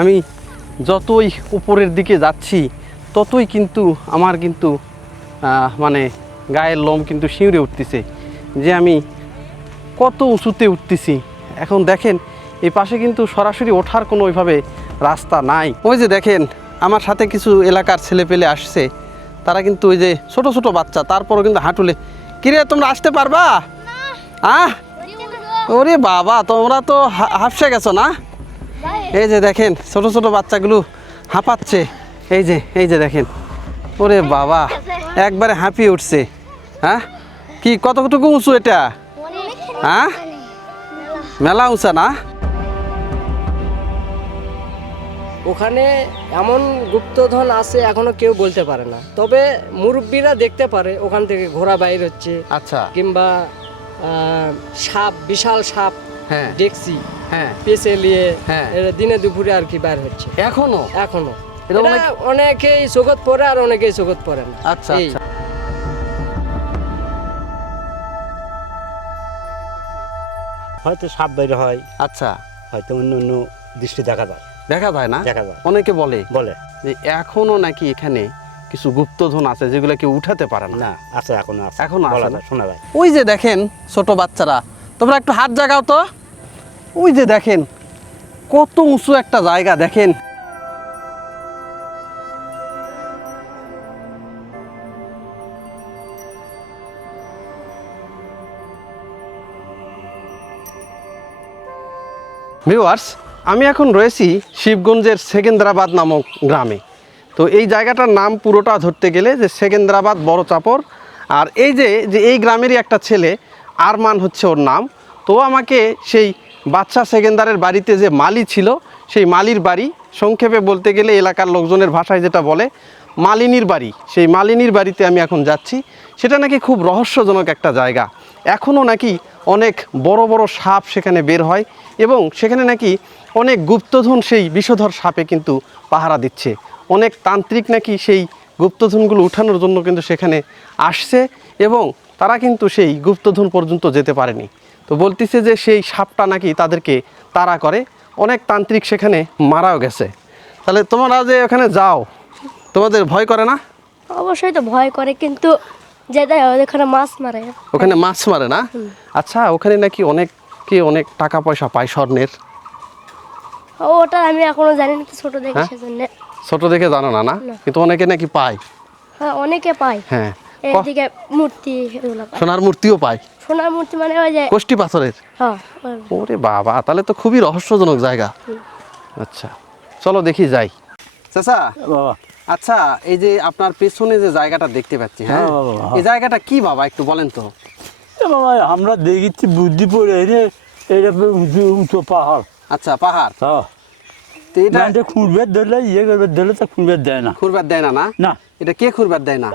আমি যতই উপরের দিকে যাচ্ছি ততই কিন্তু আমার কিন্তু মানে গায়ের লোম কিন্তু শিউরে উঠতেছে যে আমি কত উঁচুতে উঠতেছি। এখন দেখেন এই পাশে কিন্তু সরাসরি ওঠার কোনো ওইভাবে রাস্তা নাই। ওই যে দেখেন আমার সাথে কিছু এলাকার ছেলেপেলে আসছে, তারা কিন্তু ওই যে ছোট ছোট বাচ্চা, তারপরও কিন্তু হাঁটুলে। কিরে তোমরা আসতে পারবা? ওরে বাবা, তোমরা তো হাঁপসে গেছো না? এই যে দেখেন ছোট ছোট বাচ্চাগুলো হাঁপাচ্ছে। এই যে দেখেন, ওরে বাবা একবারে হাঁপিয়ে উঠছে। হ্যাঁ, কি কতটুকু উঁচু এটা? হ্যাঁ, মেলা উঁচা না? ওখানে এমন গুপ্তধন আছে এখনো কেউ বলতে পারে না, তবে মুরব্বীরা দেখতে পারে ওখান থেকে ঘোড়া বাইর হচ্ছে। আচ্ছা, কিংবা সাপ, বিশাল সাপ হ্যাঁ দেখছি, হ্যাঁ পেছে নিয়ে হ্যাঁ। এরা দিনে দুপুরে আর কি বাইর হচ্ছে এখনো এখনো। এটা এটা অনেকেই চোখত পড়ে আর অনেকেই চোখত পড়ে না। আচ্ছা এই আচ্ছা। হয়তো সাপ বাইরে হয়, আচ্ছা, হয়তো অন্য অন্য দৃষ্টি দেখা যায় না? দেখা যায়। অনেকে বলে বলে যে এখনো নাকি এখানে কিছু গুপ্তধন আছে যেগুলো কেউ উঠাতে পারে না। না, আছে, এখনো আছে, এখনো আছে বলা না? যায়, শোনা যায়। ওই যে দেখেন ছোট বাচ্চারা, তোমরা একটু হাত জাগাও তো। ওই যে দেখেন কত উঁচু একটা জায়গা দেখেন। ভিউয়ার্স, আমি এখন রয়েছি শিবগঞ্জের সেকেন্দ্রাবাদ নামক গ্রামে। তো এই জায়গাটার নাম পুরোটা ধরতে গেলে যে সেকেন্দ্রাবাদ বড় চাপড়। আর এই যে এই গ্রামেরই একটা ছেলে আরমান হচ্ছে ওর নাম। তো আমাকে সেই বাদশা সেকেন্দারের বাড়িতে যে মালি ছিল সেই মালির বাড়ি, সংক্ষেপে বলতে গেলে এলাকার লোকজনের ভাষায় যেটা বলে মালিনীর বাড়ি, সেই মালিনীর বাড়িতে আমি এখন যাচ্ছি। সেটা নাকি খুব রহস্যজনক একটা জায়গা। এখনও নাকি অনেক বড় বড় সাপ সেখানে বের হয় এবং সেখানে নাকি অনেক গুপ্তধন সেই বিষধর সাপে কিন্তু পাহারা দিচ্ছে। অনেক তান্ত্রিক নাকি সেই গুপ্তধনগুলো উঠানোর জন্য কিন্তু সেখানে আসছে এবং তারা কিন্তু সেই গুপ্তধন পর্যন্ত যেতে পারেনি। তো বলতেছে যে সেই সাপটা নাকি তাদেরকে তাড়া করে, অনেক তান্ত্রিক সেখানে মারাও গেছে। তাহলে তোমরা যে ওখানে যাও, তোমাদের ভয় করে না? অবশ্যই তো ভয় করে, কিন্তু যেটা ওখানে মাছ মারে। ওখানে মাছ মারে না? আচ্ছা, ওখানে নাকি অনেক টাকা পয়সা পায় স্বর্ণের। ওটা আমি এখনো জানি না, ছোট দেখে সেজন্য। ছোট দেখে জানো না? কিন্তু অনেকে নাকি পায়। হ্যাঁ, অনেকে পায়। হ্যাঁ, এদিকে মূর্তি এগুলো পায়। সোনার মূর্তিও পায়। সোনার মূর্তি মানে ওই যে কোষ্টি পাথরের। হ্যাঁ। ওরে বাবা, তাহলে তো খুবই রহস্যজনক জায়গা। আচ্ছা, চলো দেখি যাই। চাচা, বাবা, আচ্ছা এই যে আপনার পেছনে যে জায়গাটা দেখতে পাচ্ছি, হ্যাঁ, হ্যাঁ বাবা, হ্যাঁ। এই জায়গাটা কি বাবা একটু বলেন তো? বাবা, আমরা দেখেছি বুদ্ধি পড়ে এটা উঁচু পাহাড়। আচ্ছা, পাহাড়। হ্যাঁ, তো এটা খুঁড়বের ধরলে করবে ধরলে তো খুঁড়বের দেয় না। খুরবাদ দেয় না? না, এটা কে খুরবাদ দেয় না?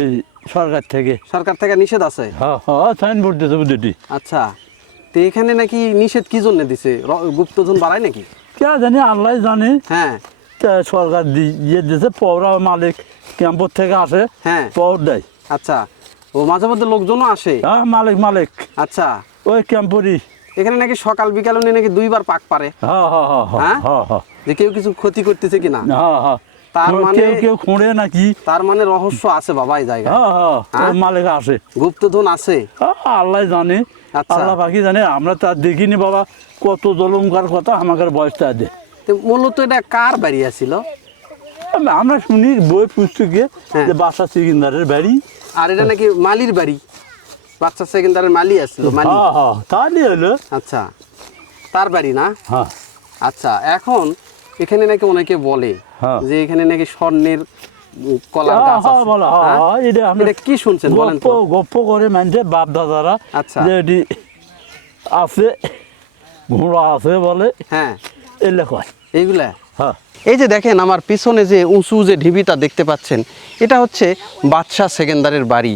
এই সরকার থেকে। সরকার থেকে নিষেধ আছে? হ্যাঁ হ্যাঁ, সাইনবোর্ড দিয়েছে বুদ্ধিটি। আচ্ছা, তো এখানে নাকি নিষেধ কি জন্য দিছে? গুপ্তধন বাড়ায় নাকি? কে জানি, আল্লাহ জানে। হ্যাঁ তা সরকার দিয়ে দিয়েছে, পৌরা মালিক ক্যাম্পর থেকে আসে, হ্যাঁ। পৌর দেয়। আচ্ছা, ও মাঝে মধ্যে লোকজনও আসে? হ্যাঁ, মালিক আচ্ছা, ওই ক্যাম্পরই। এখানে নাকি সকাল বিকাল উনি নাকি দুইবার পাক পারে, হ্যাঁ হ্যাঁ হ্যাঁ হ্যাঁ? হ্যাঁ হ্যাঁ যে কেউ কিছু ক্ষতি করতেছে কিনা। হ্যাঁ হ্যাঁ, তার মানে কেউ খুঁড়ে নাকি। তার মানে রহস্য আছে বাবা এই জায়গায়। হ্যাঁ হ্যাঁ, হ্যাঁ? ওই মালিক আসে। গুপ্তধন আছে। হ্যাঁ, আল্লাহ জানে। আচ্ছা। আল্লাহ পাখি জানে, আমরা তো আর দেখিনি বাবা। কত জলমকার কথা আমাদের বয়সটা দে। তো মূলত এটা কার বাড়ি আছিল? আমরা শুনি বই পুস্তকে হ্যাঁ। যে বাসা সিকিন্দারের বাড়ি। আর এটা নাকি মালির বাড়ি, বাচ্চা সেকেন্দারের মালি আসছিল, মালি। হ্যাঁ হ্যাঁ, তাহলে হলো। আচ্ছা, তার বাড়ি না? হ্যাঁ আচ্ছা, এখন এখানে নাকি অনেকে বলে হ্যাঁ। যে এখানে নাকি স্বর্ণের কলার হ্যাঁ গাছ হ্যাঁ, আছে। বলো, হ্যাঁ হ্যাঁ? হ্যাঁ, এটা আমরা এটা কি শুনছেন বলেন তো? গপ্প করে মানছে বাপ দাদারা। আচ্ছা। যে এটি আছে, ঘোড়া আছে বলে, হ্যাঁ, এলে কয়। এইগুলা। হ্যাঁ এই যে দেখেন আমার পিছনে যে উঁচু যে ঢিবিটা দেখতে পাচ্ছেন, এটা হচ্ছে বাদশাহ সেকেন্দারের বাড়ি।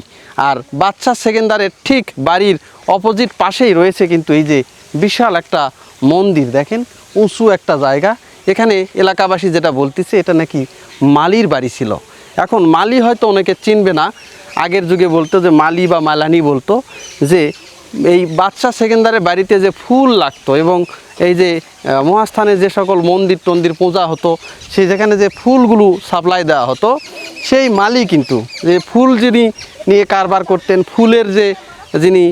আর বাদশাহ সেকেন্দারের ঠিক বাড়ির অপোজিট পাশেই রয়েছে কিন্তু এই যে বিশাল একটা মন্দির। দেখেন উঁচু একটা জায়গা। এখানে এলাকাবাসী যেটা বলতেছে এটা নাকি মালির বাড়ি ছিল। এখন মালি হয়তো অনেকে চিনবে না, আগের যুগে বলতো যে মালি বা মালানি বলতো, যে এই বাদশাহ সেকেন্দারের বাড়িতে যে ফুল লাগতো এবং এই যে মহাস্থানে যে সকল মন্দির টন্দির পূজা হতো সেই যেখানে যে ফুলগুলো সাপ্লাই দেওয়া হতো সেই মালি কিন্তু যে ফুল যিনি নিয়ে কারবার করতেন, ফুলের যে যিনি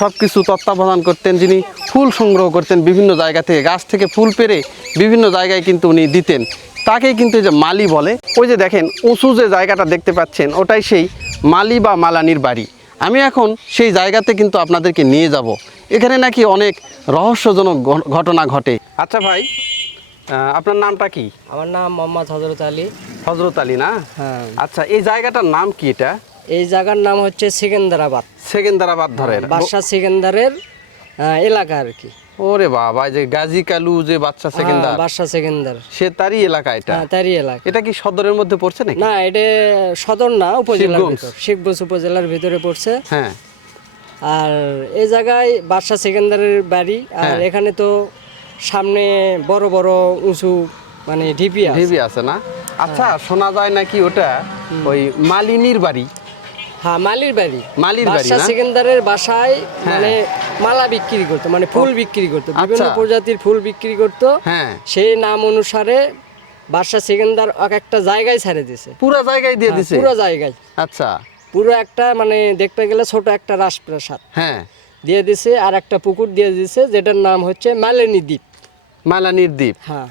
সব কিছু তত্ত্বাবধান করতেন, যিনি ফুল সংগ্রহ করতেন বিভিন্ন জায়গা থেকে, গাছ থেকে ফুল পেরে বিভিন্ন জায়গায় কিন্তু উনি দিতেন, তাকেই কিন্তু এই যে মালি বলে। ওই যে দেখেন উঁচু যে জায়গাটা দেখতে পাচ্ছেন ওটাই সেই মালি বা মালানির বাড়ি। আমি এখন সেই জায়গাতে কিন্তু আপনাদেরকে নিয়ে যাব। এখানে নাকি অনেক রহস্যজনক ঘটনা ঘটে। আচ্ছা ভাই, আপনার নামটা কি? আমার নাম মোহাম্মদ হযরত আলী। হযরত আলী না? হ্যাঁ। আচ্ছা, এই জায়গাটার নাম কি? এটা এই জায়গার নাম হচ্ছে সেকেন্দ্রাবাদ। সেকেন্দ্রাবাদ ধরেন বাদশাহ সেকেন্দারের এলাকা আর কি। ওরে বাবা, যে গাজী কালু যে বাদশাহ সেকেন্দার, বাদশাহ সেকেন্দার, সে তারই এলাকা এটা? তারই এলাকা। এটা কি সদরের মধ্যে পড়ছে নাকি? না, এটা সদর না, উপজেলার শিবগঞ্জ। ভিতর, শিবগঞ্জ উপজেলার ভিতরে পড়ছে। হ্যাঁ। আর এই জায়গায় বাদশাহ সেকেন্দারের বাড়ি। আর হ্যাঁ। এখানে তো সামনে বড় বড় উঁচু মানে ঢিপি আছে। ঢিবি আছে না? আচ্ছা, শোনা যায় নাকি ওটা ওই মালিনীর বাড়ি? হ্যাঁ, মালির বাড়ি। মালির বাড়ি বাদশাহ না? সেকেন্দারের বাসায় মানে মালা বিক্রি করতো, মানে ফুল বিক্রি করতো, বিভিন্ন আচ্ছা। প্রজাতির ফুল বিক্রি করতো। হ্যাঁ। সেই নাম অনুসারে বাদশাহ সেকেন্দার এক একটা জায়গায় ছেড়ে দিছে। পুরো জায়গায় দিয়ে দিছে? পুরো জায়গায়, আচ্ছা। পুরো একটা মানে দেখতে গেলে ছোট একটা রাজপ্রাসাদ হ্যাঁ। দিয়ে দিছে, আর একটা পুকুর দিয়ে দিছে যেটার নাম হচ্ছে মালিনী দ্বীপ। মালানির দ্বীপ। হ্যাঁ।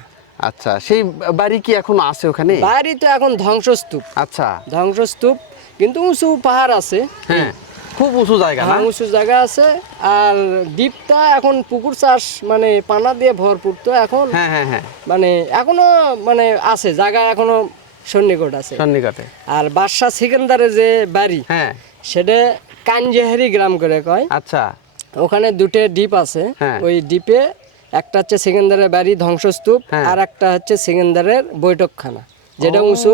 আচ্ছা, সেই বাড়ি কি এখন আছে ওখানে? বাড়ি তো এখন ধ্বংসস্তূপ। আচ্ছা। ধ্বংসস্তূপ, কিন্তু উঁচু পাহাড় আছে। হ্যাঁ, খুব উঁচু জায়গা না? হ্যাঁ, উঁচু জায়গা আছে। আর দ্বীপটা এখন পুকুর চাষ মানে পানা দিয়ে ভরপুর, তো এখন হ্যাঁ হ্যাঁ হ্যাঁ, মানে এখনো মানে আছে জায়গা, এখনো সন্নিকট আছে। সন্নিকটে। আর বাদশাহ সেকেন্দারের যে বাড়ি, হ্যাঁ। সেটা কানজেহারি গ্রাম করে কয়। আচ্ছা। ওখানে দুটো দ্বীপ আছে। হ্যাঁ। ওই দ্বীপে একটা হচ্ছে সেকেন্দারের বাড়ি ধ্বংসস্তূপ, হ্যাঁ। আর একটা হচ্ছে সেকেন্দারের বৈঠকখানা, যেটা ও, উঁচু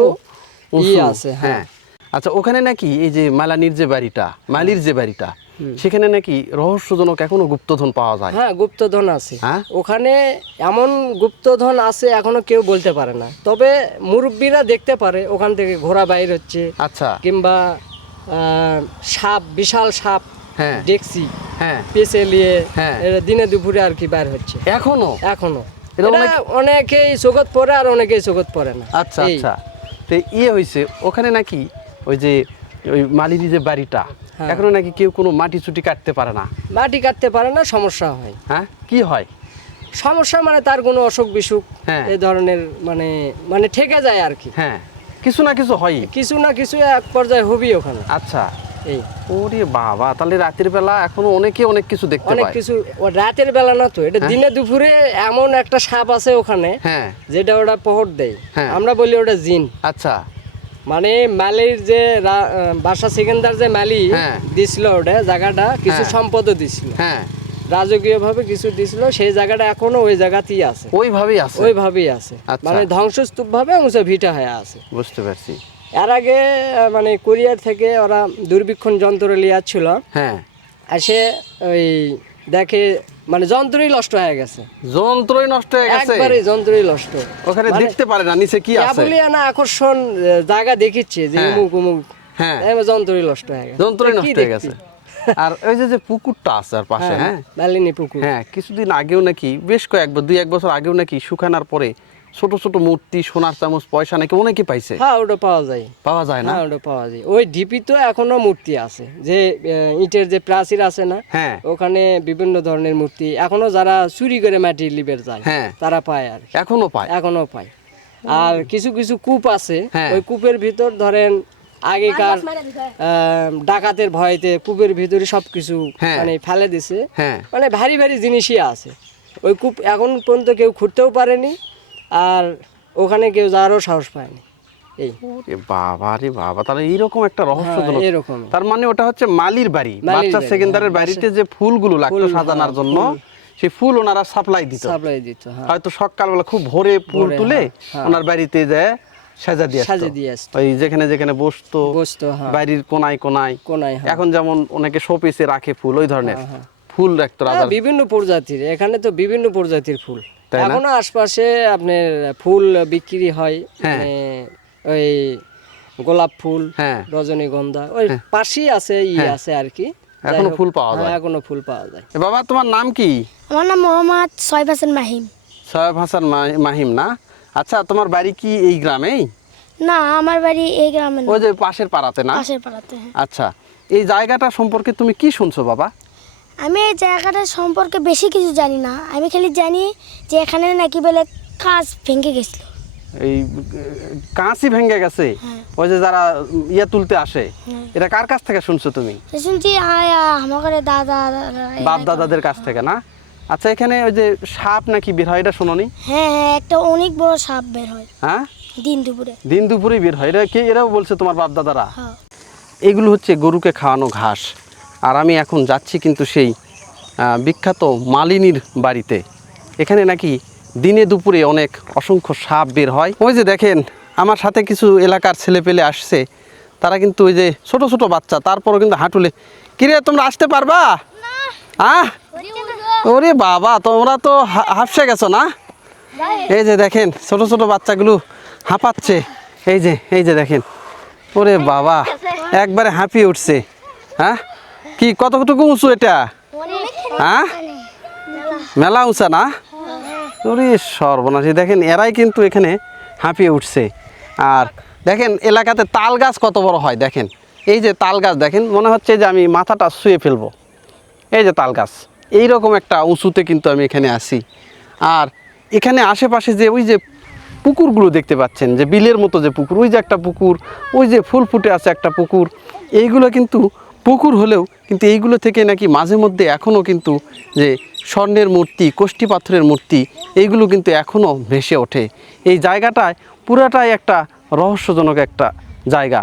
উঁচু। আছে। হ্যাঁ। আচ্ছা, ওখানে নাকি এই যে মালানির যে বাড়িটা, মালির যে বাড়িটা, সেখানে নাকি রহস্যজনক এখনো গুপ্তধন পাওয়া যায়। হ্যাঁ, গুপ্তধন আছে। হ্যাঁ? ওখানে এমন গুপ্তধন আছে এখনো কেউ বলতে পারে না, তবে মুরব্বীরা দেখতে পারে ওখান থেকে ঘোড়া বাইর হচ্ছে, আচ্ছা। কিংবা সাপ, বিশাল সাপ হ্যাঁ। দেখছি হ্যাঁ। পেছে নিয়ে হ্যাঁ। এরা দিনে দুপুরে আর কি বাইর হচ্ছে এখনো? এখনো। এটা এটা অনেকেই চোখত পড়ে আর অনেকেই চোখত পড়ে না। আচ্ছা এই। আচ্ছা। তো ইয়ে হয়েছে ওখানে নাকি ওই যে ওই মালিনী যে বাড়িটা, হ্যাঁ। এখনো নাকি কেউ কোনো মাটি চুটি কাটতে পারে না। মাটি কাটতে পারে না, সমস্যা হয়। হ্যাঁ, কি হয়? সমস্যা মানে তার কোনো অসুখ বিসুখ হ্যাঁ। এই ধরনের মানে মানে ঠেকে যায় আর কি। হ্যাঁ, কিছু না কিছু হয়। কিছু না কিছু এক পর্যায়ে হবি ওখানে। আচ্ছা। এই ওরে বাবা, তাহলে রাতের বেলা এখনো অনেকে অনেক কিছু দেখতে অনেক পায়। কিছু। রাতের বেলা না তো, এটা দিনে দুপুরে এমন একটা সাপ আছে ওখানে, হ্যাঁ। যেটা ওটা পহর দেয়। হ্যাঁ। আমরা বলি ওটা জিন। আচ্ছা। মানে মালির যে বাদশাহ সেকেন্দার যে মালি হ্যাঁ। দিছিল ওটা জায়গাটা, কিছু হ্যাঁ। সম্পদও দিছিল, হ্যাঁ, রাজকীয় ভাবে কিছু দিছিল, সেই জায়গাটা এখনো ওই জায়গাতেই আছে, ওইভাবেই আছে। ওইভাবেই আছে। আচ্ছা। মানে ধ্বংসস্তূপ ভাবে উঁচু ভিটা হয়ে আছে। বুঝতে পারছি। এর আগে মানে কোরিয়ার থেকে ওরা দূরবীক্ষণ যন্ত্র লিয়াচ্ছিল, হ্যাঁ। এসে ওই দেখে মানে যন্ত্রই নষ্ট হয়ে গেছে, যন্ত্রই নষ্ট হয়ে গেছে? একবারে যন্ত্রই নষ্ট। ওখানে মানে দেখতে পারে না নিচে কি আছে। বলি না আকর্ষণ জায়গা দেখিচ্ছে যে হ্যাঁ। অমুক অমুক, হ্যাঁ। যন্ত্রই নষ্ট হয়ে গেছে। যন্ত্রই কি নষ্ট হয়ে দেখবি? গেছে। আর ওই যে যে পুকুরটা আছে আর পাশে, হ্যাঁ, মালিনী পুকুর। হ্যাঁ, কিছুদিন আগেও নাকি বেশ কয়েকবার 2-1 বছর আগেও নাকি শুকানোর পরে ছোট ছোট মূর্তি, সোনার চামচ, পয়সা নাকি অনেকে পাইছে। হ্যাঁ, ওটা পাওয়া যায়। পাওয়া যায় না? হ্যাঁ, ওটা পাওয়া যায়। ওই ঢিপি তো এখনো মূর্তি আছে, যে ইটের যে প্রাচীর আছে না, হ্যাঁ। ওখানে বিভিন্ন ধরনের মূর্তি এখনো যারা চুরি করে মাটি লিবের যায়, হ্যাঁ। তারা পায় আর কি। এখনো পায়? এখনো পায়। আর কিছু কিছু কূপ আছে, হ্যাঁ। ওই কূপের ভিতর ধরেন আগেকার ডাকাতের ভয়তে কূপের ভিতরে সবকিছু হ্যাঁ। মানে ফেলে দিছে, হ্যাঁ। মানে ভারী ভারী জিনিসই আছে। ওই কূপ এখন পর্যন্ত কেউ খুঁড়তেও পারেনি, আর ওখানে কেউ যাওয়ারও সাহস পায়নি। এই ওরে বাবা রে বাবা, তাহলে এইরকম একটা রহস্যজনক। হ্যাঁ, এরকম। তার মানে ওটা হচ্ছে মালির বাড়ি। মালির বাদশাহ বাড়ি, সেকেন্দারের হ্যাঁ, বাড়িতে যে ফুলগুলো লাগতো ফুল, সাজানোর হ্যাঁ, জন্য, সেই ফুল ওনারা সাপ্লাই দিত। সাপ্লাই দিত। হ্যাঁ, হয়তো সকালবেলা খুব ভোরে ফুল ভোরে, তুলে হ্যাঁ। ওনার বাড়িতে যায় সাজা দিয়ে আসতো। সাজে দিয়ে আসতো। ওই যেখানে যেখানে বসতো, হ্যাঁ, বাড়ির কোনায় কোনায়। কোনায়, হ্যাঁ। এখন যেমন অনেকে শোপিসে রাখে ফুল, ওই ধরনের হ্যাঁ। ফুল রাখতো হ্যাঁ, রাজার। বিভিন্ন প্রজাতির, এখানে তো বিভিন্ন প্রজাতির ফুল। তাই না? এখনো আশপাশে আপনার ফুল বিক্রি হয়, হ্যাঁ। মানে ওই গোলাপ ফুল, হ্যাঁ। রজনীগন্ধা, ওই পাশেই আছে হ্যাঁ। আছে আর কি। এখনো ফুল পাওয়া যায়? এখনো ফুল পাওয়া যায়। এ বাবা, তোমার নাম কি? আমার নাম মোহাম্মদ সয়েব হাসান মাহিম। সয়েব হাসান মাহিম না? আচ্ছা, তোমার বাড়ি কি এই গ্রামেই? না, আমার বাড়ি এই গ্রামে না, ওই যে পাশের পাড়াতে না? পাশের পাড়াতে। হ্যাঁ। আচ্ছা, এই জায়গাটা সম্পর্কে তুমি কি শুনছো বাবা? আমি এই জায়গাটার সম্পর্কে বেশি কিছু জানি না, আমি খালি জানি যে এখানে নাকি বলে কাজ ভেঙে গেছিল। এই কাঁচি ভেঙে গেছে? হ্যাঁ। ওই যে যারা ইয়ে তুলতে আসে, এটা কার কাছ থেকে শুনছো তুমি? শুনছি আমার দাদা বাপ দাদাদের কাছ থেকে না? আচ্ছা, এখানে ওই যে সাপ নাকি বের হয়, এটা শোনোনি? হ্যাঁ হ্যাঁ, একটা অনেক বড় সাপ বের হয় হ্যাঁ, দিন দুপুরে। দিন দুপুরেই বের হয়, এটা কি এরাও বলছে তোমার বাপ দাদারা? হ্যাঁ। এগুলো হচ্ছে গরুকে খাওয়ানো ঘাস। আর আমি এখন যাচ্ছি কিন্তু সেই বিখ্যাত মালিনীর বাড়িতে। এখানে নাকি দিনে দুপুরে অনেক অসংখ্য সাপ বের হয়। ওই যে দেখেন, আমার সাথে কিছু এলাকার ছেলেপেলে আসছে, তারা কিন্তু ওই যে ছোট ছোট বাচ্চা, তারপরও কিন্তু হাঁটুলে। কিরে, তোমরা আসতে পারবা? ওরে বাবা, তোমরা তো হাঁপসে গেছো না? এই যে দেখেন, ছোট ছোট বাচ্চাগুলো হাঁপাচ্ছে। এই যে দেখেন, ওরে বাবা, একবারে হাঁপিয়ে উঠছে। হ্যাঁ, কি কতটুকু উঁচু এটা? হ্যাঁ, মেলা উঁচা না? ওরে সর্বনাশী, দেখেন এরাই কিন্তু এখানে হাঁপিয়ে উঠছে। আর দেখেন এলাকাতে তাল গাছ কত বড় হয়, দেখেন এই যে তাল গাছ, দেখেন মনে হচ্ছে যে আমি মাথাটা শুয়ে ফেলবো। এই যে তাল গাছ, এইরকম একটা উঁচুতে কিন্তু আমি এখানে আসি। আর এখানে আশেপাশে যে ওই যে পুকুরগুলো দেখতে পাচ্ছেন, যে বিলের মতো যে পুকুর, ওই যে একটা পুকুর, ওই যে ফুল ফুটে আছে একটা পুকুর, এইগুলো কিন্তু পুকুর হলেও কিন্তু এইগুলো থেকে নাকি মাঝে মধ্যে এখনও কিন্তু যে স্বর্ণের মূর্তি, কোষ্ঠী পাথরের মূর্তি, এইগুলো কিন্তু এখনও ভেসে ওঠে। এই জায়গাটায় পুরাটাই একটা রহস্যজনক একটা জায়গা।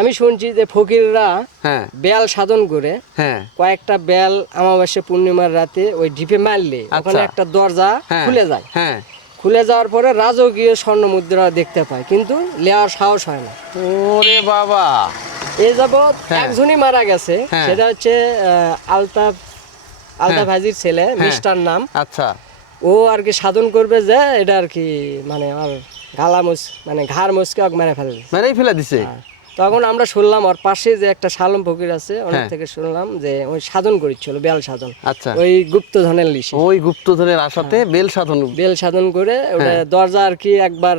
আমি শুনছি যে ফকিররা হ্যাঁ বেল সাধন করে হ্যাঁ কয়েকটা বেল অমাবস্যা পূর্ণিমার রাতে ওই ডিপে মারলে ওখানে আচ্ছা। একটা দরজা হ্যাঁ খুলে যায়। হ্যাঁ, খুলে যাওয়ার পরে রাজকীয় স্বর্ণ মুদ্রা দেখতে পায়, কিন্তু নেওয়ার সাহস হয় না। ওরে বাবা, এই যাবৎ হ্যাঁ। একজনই মারা গেছে, হ্যাঁ। সেটা হচ্ছে আলতাফ হাজির ছেলে, মিস্টার নাম। আচ্ছা, ও আর কি সাধন করবে যে এটা আর কি মানে আর মানে ঘাড় মুচকে মেরে ফেলবে। মেরেই ফেলে দিছে? তখন আমরা শুনলাম ওর পাশে যে একটা শালম ফকির আছে, ওনার হ্যাঁ। থেকে শুনলাম যে ওই সাধন করেছিল বেল সাধন। আচ্ছা, ওই গুপ্তধনের লিসে ওই গুপ্তধনের আশাতে বেল সাধন। বেল সাধন করে ওটা দরজা আর কি একবার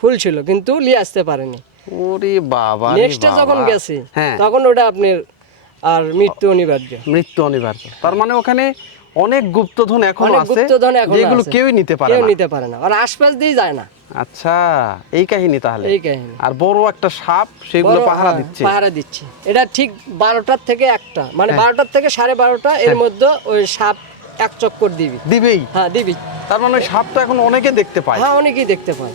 খুলছিল কিন্তু নিয়ে আসতে পারেনি। ওরে বাবা, নেক্সটে যখন গেছি হ্যাঁ, তখন ওটা আপনার আর মৃত্যু অনিবার্য। মৃত্যু অনিবার্য। তার মানে ওখানে অনেক গুপ্তধন এখনো অনেক আছে, গুপ্তধন এখনো যেগুলো আছে। কেউই নিতে পারে কেউ না। নিতে পারে না, আর আশপাশ দিয়ে যায় না। আচ্ছা, এই কাহিনী তাহলে। এই কাহিনী। আর বড় একটা সাপ সেগুলো বড়, পাহারা হ্যাঁ, দিচ্ছে। পাহারা দিচ্ছে। এটা ঠিক 12টার থেকে 1টা, মানে 12টার থেকে 12:30 এর মধ্যে ওই সাপ এক চক্কর দিবেই? হ্যাঁ দিবি। তার মানে ওই সাপটা এখন অনেকে দেখতে পায়। হ্যাঁ, অনেকেই দেখতে পায়,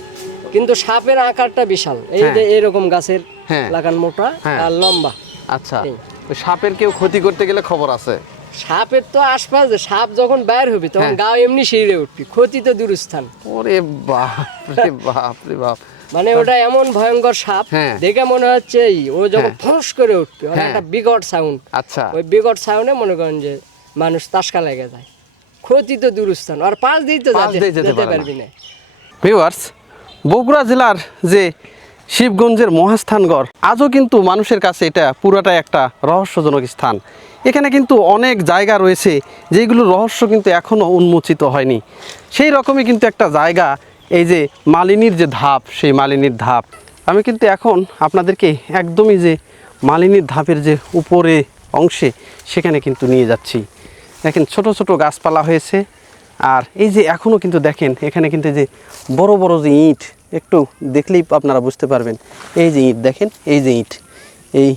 কিন্তু সাপের আকারটা বিশাল। এই হ্যাঁ। যে এরকম গাছের হ্যাঁ। লাগান মোটা হ্যাঁ। আর লম্বা। আচ্ছা, এই। ওই সাপের কেউ ক্ষতি করতে গেলে খবর আছে? সাপের তো আশপাশ সাপ যখন বাইর হবে তখন হ্যাঁ। গা এমনি শিরে উঠবি, ক্ষতি তো দূরস্থান। ওরে বাপ রে বাপ রে বাপ, মানে ওটা এমন ভয়ঙ্কর সাপ, হ্যাঁ। দেখে মনে হচ্ছে ও যখন হ্যাঁ। ফোঁস করে উঠবে, ওর হ্যাঁ। একটা বিকট সাউন্ড। আচ্ছা, ওই বিকট সাউন্ডে মনে করেন যে মানুষ তাসকা লেগে যায়, ক্ষতি তো দূরস্থান। আর পাশ দিয়ে তো পাশ দিয়ে যেতে যেতে পারে না। পারবি না। ভিউয়ার্স, বগুড়া জেলার যে শিবগঞ্জের মহাস্থানগড়, আজও কিন্তু মানুষের কাছে এটা পুরাটাই একটা রহস্যজনক স্থান। এখানে কিন্তু অনেক জায়গা রয়েছে যেগুলো রহস্য কিন্তু এখনও উন্মোচিত হয়নি। সেই রকমই কিন্তু একটা জায়গা এই যে মালিনীর যে ধাপ, সেই মালিনীর ধাপ। আমি কিন্তু এখন আপনাদেরকে একদমই যে মালিনীর ধাপের যে উপরে অংশে সেখানে কিন্তু নিয়ে যাচ্ছি। দেখেন ছোট ছোট গাছপালা হয়েছে। আর এই যে এখনও কিন্তু দেখেন এখানে কিন্তু যে বড় বড় যে ইট, একটু দেখলেই আপনারা বুঝতে পারবেন। এই যে ইট দেখেন, এই যে ইট, এই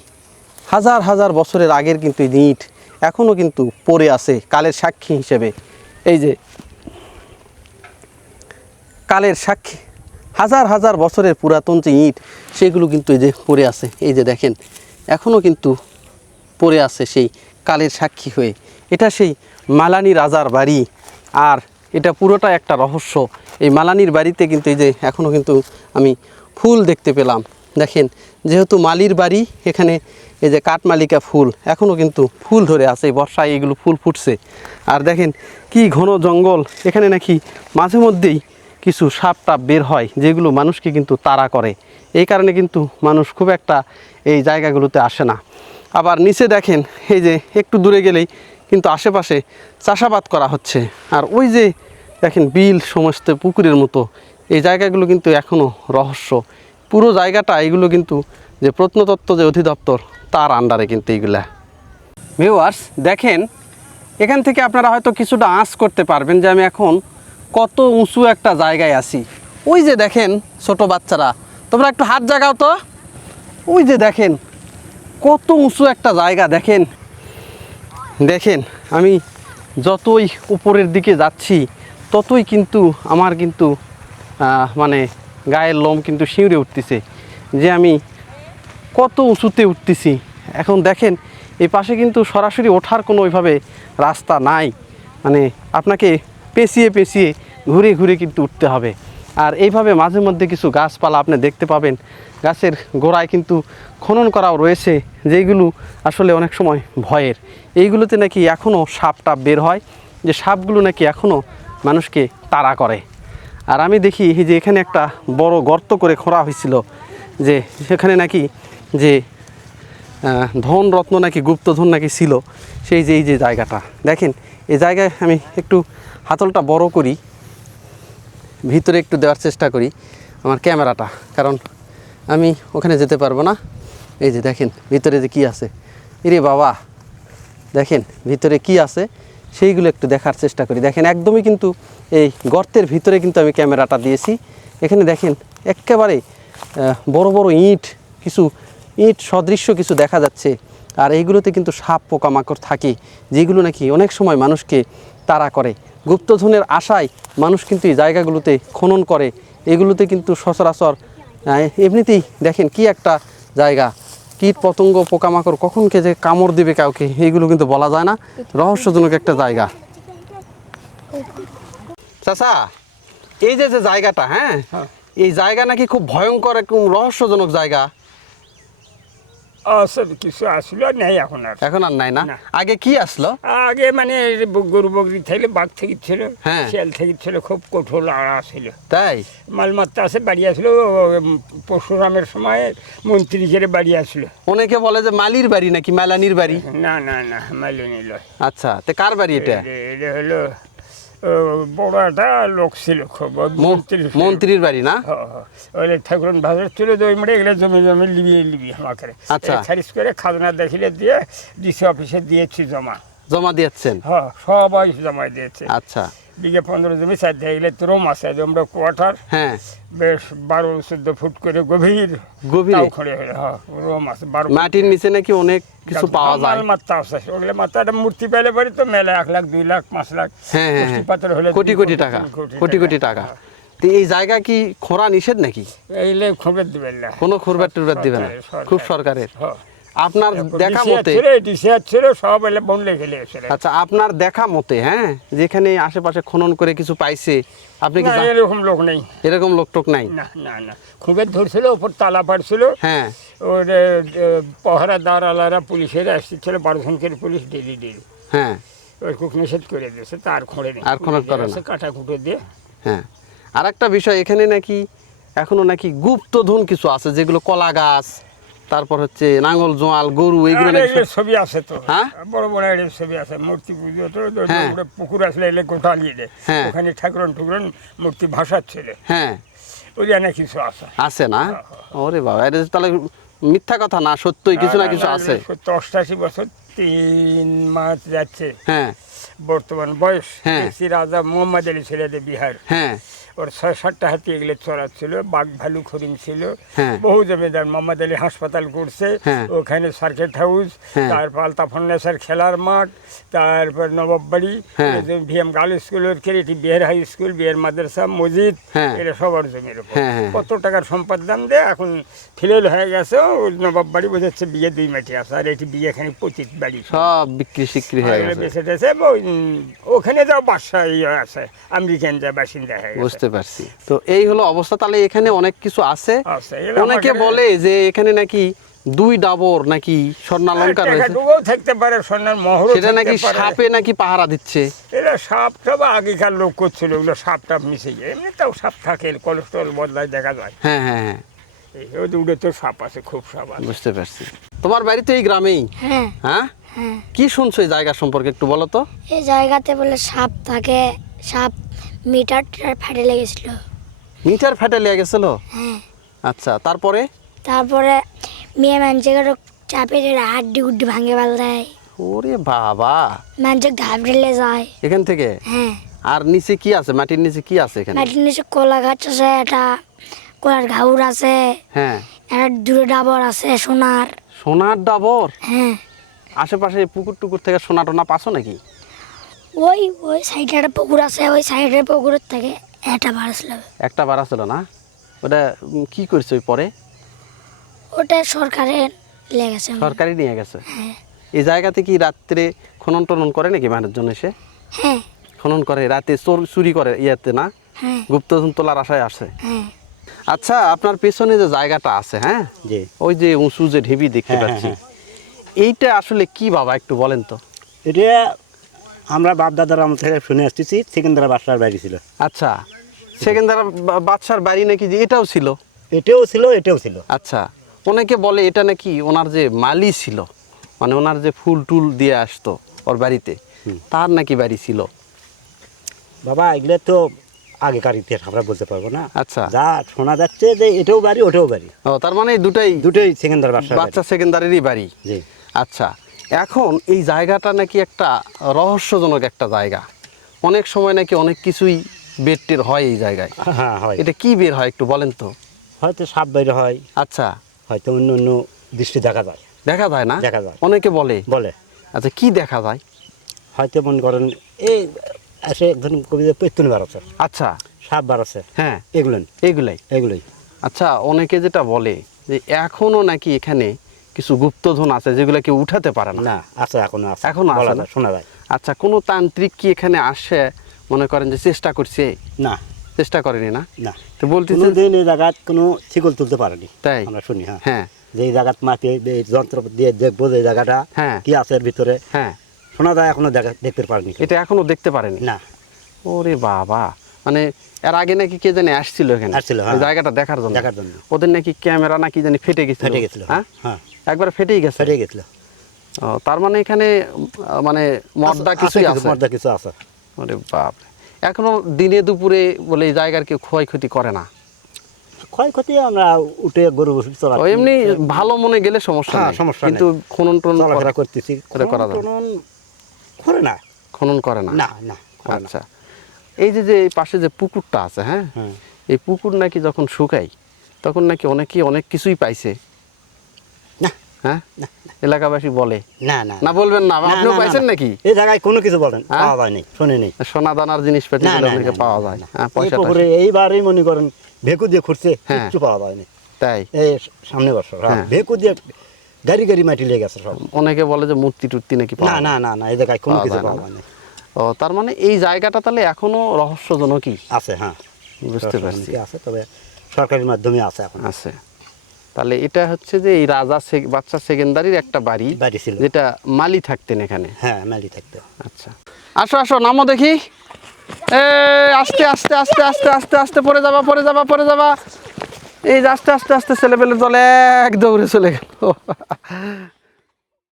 হাজার হাজার বছরের আগের কিন্তু এই যে ইট এখনও কিন্তু পড়ে আছে কালের সাক্ষী হিসেবে। এই যে কালের সাক্ষী, হাজার হাজার বছরের পুরাতন যে ইট, সেগুলো কিন্তু এই যে পড়ে আছে। এই যে দেখেন এখনও কিন্তু পড়ে আছে সেই কালের সাক্ষী হয়ে। এটা সেই মালানী রাজার বাড়ি। আর এটা পুরোটা একটা রহস্য। এই মালানীর বাড়িতে কিন্তু এই যে এখনও কিন্তু আমি ফুল দেখতে পেলাম। দেখেন, যেহেতু মালির বাড়ি, এখানে এই যে কাঠমালিকা ফুল এখনও কিন্তু ফুল ধরে আছে, বর্ষায় এগুলো ফুল ফুটছে। আর দেখেন কি ঘন জঙ্গল, এখানে নাকি মাঝে মধ্যেই কিছু সাপ টাপ বের হয় যেগুলো মানুষকে কিন্তু তাড়া করে। এই কারণে কিন্তু মানুষ খুব একটা এই জায়গাগুলোতে আসে না। আবার নিচে দেখেন এই যে একটু দূরে গেলেই কিন্তু আশেপাশে চাষাবাদ করা হচ্ছে। আর ওই যে দেখেন বিল সমস্ত পুকুরের মতো, এই জায়গাগুলো কিন্তু এখনও রহস্য। পুরো জায়গাটা এইগুলো কিন্তু যে প্রত্নতত্ত্ব যে অধিদপ্তর তার আন্ডারে কিন্তু এইগুলা। ভিউয়ার্স দেখেন, এখান থেকে আপনারা হয়তো কিছুটা আঁচ করতে পারবেন যে আমি এখন কত উঁচু একটা জায়গায় আছি। ওই যে দেখেন ছোট বাচ্চারা, তোমরা একটু হাত জাগাও তো। ওই যে দেখেন কত উঁচু একটা জায়গা। দেখেন দেখেন আমি যতই উপরের দিকে যাচ্ছি ততই কিন্তু আমার কিন্তু মানে গায়ের লোম কিন্তু শিউরে উঠতেছে যে আমি কত উঁচুতে উঠতেছি। এখন দেখেন এই পাশে কিন্তু সরাসরি ওঠার কোনো ওইভাবে রাস্তা নাই, মানে আপনাকে পেঁচিয়ে পেঁচিয়ে ঘুরে ঘুরে কিন্তু উঠতে হবে। আর এইভাবে মাঝে মধ্যে কিছু গাছপালা আপনি দেখতে পাবেন, গাছের গোড়ায় কিন্তু খনন করাও রয়েছে, যেইগুলো আসলে অনেক সময় ভয়ের। এইগুলোতে নাকি এখনও সাপ টাপ বের হয়, যে সাপগুলো নাকি এখনও মানুষকে তাড়া করে। আর আমি দেখি যে এখানে একটা বড় গর্ত করে খোঁড়া হয়েছিল, যে সেখানে নাকি যে ধন রত্ন নাকি গুপ্তধন নাকি ছিল। সেই যে এই যে জায়গাটা দেখেন, এই জায়গায় আমি একটু হাতলটা বড় করি, ভিতরে একটু দেওয়ার চেষ্টা করি আমার ক্যামেরাটা, কারণ আমি ওখানে যেতে পারবো না। এই যে দেখেন ভিতরে যে কী আছে, এরে বাবা দেখেন ভিতরে কি আছে সেইগুলো একটু দেখার চেষ্টা করি। দেখেন একদমই কিন্তু এই গর্তের ভিতরে কিন্তু আমি ক্যামেরাটা দিয়েছি। এখানে দেখেন একেবারে বড় বড় ইট, কিছু ইট সদৃশ্য কিছু দেখা যাচ্ছে। আর এইগুলোতে কিন্তু সাপ পোকামাকড় থাকে, যেগুলো নাকি অনেক সময় মানুষকে তাড়া করে। গুপ্তধনের আশায় মানুষ কিন্তু এই জায়গাগুলোতে খনন করে। এগুলোতে কিন্তু সচরাচর এমনিতেই দেখেন কি একটা জায়গা, কীট পতঙ্গ পোকামাকড় কখন কে যে কামড় দিবে কাউকে এইগুলো কিন্তু বলা যায় না, রহস্যজনক একটা জায়গা। চাচা এই যে যে জায়গাটা, হ্যাঁ এই জায়গা নাকি খুব ভয়ঙ্কর একদম রহস্যজনক জায়গা। সব কিছু আসলো নেই এখন আর। এখন আর নাই না? আগে কি আসলো? আগে মানে গরু বকরি থাকলে বাঘ থেকে ছিল, হ্যাঁ। শিয়াল থেকে ছিল, খুব কঠোর আড়া ছিল। তাই মালমাত্রা আছে, বাড়ি আসলো পরশুরামের সময় মন্ত্রী ছেড়ে বাড়ি আসলো। অনেকে বলে যে মালির বাড়ি নাকি মেলানির বাড়ি। না না না, মাইলে নিল। আচ্ছা, তে কার বাড়ি এটা? এটা হলো বড় একটা লোক ছিল, খুব মন্ত্রীর বাড়ি না? ওই ঠাকুরন ভাষা ছিল, দই মেরে এগুলো জমি জমি লিবি আমাকে। আচ্ছা। খারিজ করে খাজনা দেখিলে দিয়ে ডিসি অফিসে দিয়েছি জমা। জমা দিয়েছেন? হ্যাঁ, সবাই জমা দিয়েছে। আচ্ছা। বিঘে 15 জমি সাইড দিয়ে এগুলো তো রোম আছে, আমরা কোয়ার্টার হ্যাঁ বেশ 12-14 ফুট করে গভীর গভীরে তাও খড়ে হয়ে, হ্যাঁ রোম আছে 12 মাটির নিচে নাকি অনেক কিছু পাওয়া যায়। মাল মাত্রা আছে, ওগুলো মাত্রাটা মূর্তি পাইলে পারি তো মেলা 1 লাখ 2 লাখ 5 লাখ। হ্যাঁ হ্যাঁ পুষ্টি পাথর হলে কোটি কোটি টাকা, কোটি কোটি টাকা। তো এই জায়গা কি খোঁড়া নিষেধ নাকি? এইলে খবর দিবেন না, কোনো খুরবাট টুরবাট দিবে না? খুব সরকারের। আপনার দেখা মতে ছিল সব এলে বনলে গেলে এসে। আচ্ছা, আপনার দেখা মতে হ্যাঁ, যেখানে আশেপাশে খনন করে কিছু পাইছে আপনি কি এরকম লোক নেই? এরকম লোক টোক নাই? না না না, খুবই ধরছিল, ওপর তালা পাড়ছিল। হ্যাঁ, ওর পহরাদার আলারা পুলিশের আসছিল 12 জন করে পুলিশ ডেলি ডেলি। হ্যাঁ, ওই কুক নিষেধ করে দিয়েছে, তার খোঁড়ে নেই, আর খনন করে না। কাটা কুটো দিয়ে। হ্যাঁ, আর একটা বিষয় এখানে নাকি এখনো নাকি গুপ্তধন কিছু আছে, যেগুলো কলা গাছ, তারপর হচ্ছে নাঙ্গল জোয়াল গরু, এইগুলো নাকি ছবি আছে তো। হ্যাঁ, বড় বড় এর ছবি আছে, মূর্তি পুজো তো হ্যাঁ। পুকুর আসলে এলে গোটা লিয়ে দেয়, হ্যাঁ। ওখানে ঠাকুরন ঠুকুরন মূর্তি ভাসাচ্ছিল, হ্যাঁ ওই অনেক কিছু আছে। আছে না? ওরে বাবা, এটা তাহলে মিথ্যা কথা না, সত্যই কিছু না কিছু আছে। 88 বছর 3 মাস যাচ্ছে হ্যাঁ বর্তমান বয়স। হ্যাঁ। রাজা মোহাম্মদ আলী ছেলেদে বিহার, হ্যাঁ ওর 6-7টা হাতি এগুলো চড়াচ্ছিল, বাঘ ভালু খরিম ছিল, হ্যাঁ। বহু জমিদার। মোহাম্মদ আলী হাসপাতাল করছে, হ্যাঁ। ওখানে সার্কিট হাউস, হ্যাঁ। তারপর আলতাফন্নেসার খেলার মাঠ, তারপর নবাব বাড়ি, হ্যাঁ। ভিএম গার্ল স্কুলের কেরেটি, বিহার হাই স্কুল, বিহার মাদ্রাসা, মসজিদ, হ্যাঁ। এটা সবার জমির উপর। হ্যাঁ, হ্যাঁ। কত টাকার সম্পদ দাম দেয়, এখন ফিলেল হয়ে গেছে। ওই নবাব বাড়ি বোঝাচ্ছে বিয়ে 2 মাটি আছে, আর এটি বিয়ে এখানে 25 বাড়ি সব বিক্রি সিক্রি হয়ে গেছে। বেঁচে টেছে। ওখানে যাও বাসা ইয়ে আছে, আমেরিকান যা বাসিন্দা হয়ে গেছে। বুঝতে পারছি। তো এই হলো অবস্থা। তাহলে এখানে অনেক কিছু আছে। আছে, এগুলো অনেকে আমাকে- বলে যে এখানে নাকি 2 ডাবর নাকি স্বর্ণালঙ্কার রয়েছে, টাকাটুকুও থাকতে পারে, সোনার মহরও সেটা নাকি থাকতে পারে। সাপে নাকি পাহারা দিচ্ছে। এরা সাপ টাপ আগেকার লোক করছিল, ওগুলো সাপ টাপ মিশে যায়। এমনি তাও সাপ থাকে, কোলেস্ট্রল বদলায় দেখা যায়। হ্যাঁ হ্যাঁ হ্যাঁ, এই দূরে তো সাপ আছে, খুব সাপ আছে। বুঝতে পারছি। তোমার বাড়ি তো এই গ্রামেই? হ্যাঁ হ্যাঁ, হ্যাঁ। কি শুনছো এই জায়গা সম্পর্কে একটু বলো তো। এই জায়গাতে বলে সাপ থাকে, সাপ মিটার ফাটে লেগেছিল। মিটার ফেটে লেগে গেছিল? হ্যাঁ। আচ্ছা, তারপরে? তারপরে মেয়ে মানুষের চাপে হাড্ডি গুড্ডি ভাঙে ফেল দেয়, ওরে বাবা, মানুষ ঘাবড়েলে যায় এখান থেকে? হ্যাঁ। আর নিচে কি আছে, মাটির নিচে কি আছে এখানে? মাটির নিচে কলা গাছ আছে, একটা কলার ঘাউর আছে, হ্যাঁ। একটা দূরে ডাবর আছে সোনার। সোনার ডাবর? হ্যাঁ। আশেপাশে পুকুর টুকুর থেকে সোনা টোনা পাছো নাকি? ওই ওই সাইডে একটা পুকুর আছে, ওই সাইডের পুকুরের থেকে একটা বাড়ছিল। একটা বাড়া ছিল না? ওটা কি করছে ওই পরে? ওটা সরকারের লেগেছে। সরকারি নিয়ে গেছে? হ্যাঁ। এই জায়গাতে কি রাত্রে খনন টনন করে নাকি মানুষজন এসে? হ্যাঁ। খনন করে, রাতে চুরি করে ইয়েতে না? হ্যাঁ। গুপ্তধন তোলার আশায় আসে? হ্যাঁ। আচ্ছা, আপনার পেছনে যে জায়গাটা আছে, হ্যাঁ, জি। ওই যে উঁচু যে ঢিবি দেখতে হ্যাঁ, পাচ্ছি, হ্যাঁ, এইটা আসলে কি বাবা একটু বলেন তো। এটা আমরা বাপ দাদার আমল থেকে শুনে আসতেছি, সেকেন্দ্রা বাসার বাড়ি ছিল। আচ্ছা, সেকেন্দারা বাদশার বাড়ি নাকি যে এটাও ছিল? এটাও ছিল, এটাও ছিল। আচ্ছা, অনেকে বলে এটা নাকি ওনার যে মালি ছিল, মানে ওনার যে ফুল টুল দিয়ে আসতো ওর বাড়িতে, তার নাকি বাড়ি ছিল। বাবা এগুলো তো আগেকার ইতিহাস, আমরা বলতে পারবো না। আচ্ছা। যা শোনা যাচ্ছে যে এটাও বাড়ি, ওটাও বাড়ি, ও, তার মানে এই দুটাই দুটোই সেকেন্দ্রা বাসার বাড়ি। বাচ্চা সেকেন্দারেরই বাড়ি। জি। আচ্ছা, এখন এই জায়গাটা নাকি একটা রহস্যজনক একটা জায়গা, অনেক সময় নাকি অনেক কিছুই বের টের হয় এই জায়গায়। হ্যাঁ হয়, এটা কি বের হয় একটু বলেন তো। হয়তো সাপ বাইরে হয়, আচ্ছা, হয়তো অন্য অন্য দৃষ্টি দেখা যায়। দেখা যায় না? দেখা যায়। অনেকে বলে। বলে আচ্ছা, কি দেখা যায়? হয়তো মনে করেন এই এসে একজন কবিতা পেতুন বাড়াচ্ছে, আচ্ছা, সাপ বাড়াচ্ছে, হ্যাঁ, এগুলেন এইগুলাই। এগুলোই। আচ্ছা, অনেকে যেটা বলে যে এখনো নাকি এখানে কিছু গুপ্তধন আছে যেগুলো কেউ উঠাতে পারে না। না, আছে, এখনো আছে, এখনো আছে বলা না? যায়, শোনা যায়। আচ্ছা, কোনো তান্ত্রিক কি এখানে আসে মনে করেন যে চেষ্টা করছে? না, চেষ্টা করেনি না? না, তো বলতেছে কোনোদিন এই জায়গায় কোনো শিকল তুলতে পারেনি, তাই? আমরা শুনি। হ্যাঁ, হ্যাঁ, যে এই জায়গাত মাটি এই যন্ত্র দিয়ে দেখবো যে এই জায়গাটা হ্যাঁ। কি আছে এর ভিতরে, হ্যাঁ, শোনা যায় এখনো দেখতে পারেনি কেউ। এটা এখনো দেখতে পারেনি? না, ওরে বাবা, মানে এর আগে নাকি কে জানি আসছিল এখানে আসছিল, হ্যাঁ। এই জায়গাটা দেখার জন্য। দেখার জন্য। ওদের নাকি ক্যামেরা নাকি জানি ফেটে গেছিল। ফেটে গেছিল। হ্যাঁ, হ্যাঁ, একবার ফেটেই গেছে। ফেটে গেছিল। ও, তার মানে এখানে মানে মর্দা কিছুই আছে। মর্দা কিছু আছে। ওরে বাপ, এখনো দিনে দুপুরে বলে এই জায়গার কেউ ক্ষয়ক্ষতি করে না? ক্ষয়ক্ষতি আমরা উঠে গরু ও, এমনি ভালো মনে গেলে সমস্যা হ্যাঁ, নেই, সমস্যা কিন্তু খনন টনন চলাফেরা করতেছি, এটা করা যায়। খনন করে না। খনন করে না? না, না, করে না। আচ্ছা, এই যে যে এই পাশে যে পুকুরটা আছে, হ্যাঁ, হুম। এই পুকুর নাকি যখন শুকাই তখন নাকি অনেকেই অনেক কিছুই পাইছে, না, হ্যাঁ, এলাকাবাসী বলে। না, না, না বলবেন না, না, আপনিও না, পাইছেন না। নাকি? এই জায়গায় কোনো কিছু বলেন হ্যাঁ? পাওয়া যায়নি, শুনিনি। সোনা দানার জিনিসপাতি না, না, অনেকে না, পাওয়া না, যায়, না। হ্যাঁ, এই পয়সা পুকুরে এইবারই মনে করেন ভেকু দিয়ে খুঁড়ছে, হ্যাঁ। কিচ্ছু পাওয়া যায়নি। তাই? এই সামনে বছর হ্যাঁ। ভেকু দিয়ে গাড়ি গাড়ি মাটি লেগে গেছে সব। অনেকে বলে যে মূর্তি টুর্তি নাকি পাওয়া না, যায়। না, না, না, এই জায়গায় কোনো পাওয়া কিছু যায় না, পাওয়া না? যায়নি। ও, তার মানে এই জায়গাটা তাহলে এখনো রহস্যজনকই। আছে, হ্যাঁ, বুঝতে পারছি। আছে, তবে সরকারের মাধ্যমে আছে এখন। আছে। তাহলে এটা হচ্ছে যে এই রাজা বাচ্চা সেকেন্দারির একটা বাড়ি, বাড়ি ছিল। যেটা মালি থাকতেন এখানে। হ্যাঁ, মেলি থাকতো। আচ্ছা, আসো আসো, নামো দেখি। এ, আস্তে আস্তে আস্তে আস্তে আস্তে আস্তে পড়ে যাবা, পড়ে যাবা, পড়ে যাবা। এই যে আস্তে আস্তে আস্তে ছেলেপেলের দল এক দৌড়ে চলে গেল।